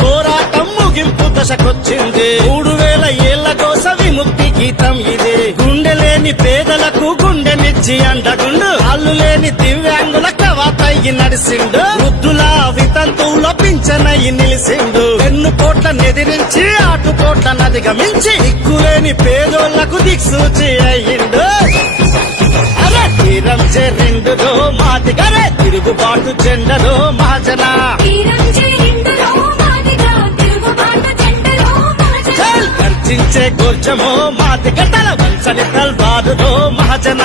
పోరాటం ముగింపు దశకొచ్చింది 3000 ఏళ్ల కోస విముక్తి గీతం ఇదే గుండెలేని పేదలకు గుండెనిచ్చి అండగుండు కాళ్ళు లేని దివ్యాంగుల కవాతయ్యి నడిసిండు వృద్ధుల వితంతువుల పింఛనయ్యి నిలిసిండు 2 కోట్ల ఎదిరించి ఆటుపోట్లను అధిగమించి దిక్కులేని పేదోళ్లకు దిక్సూచి అయ్యిండు అరే తీరం చెరిండులో మాదిగరే తిరుగుబాటు చెండలో మహాజన గర్జించే గోర్జమో మాదిగ తల వంచని తల్వారులో మహాజన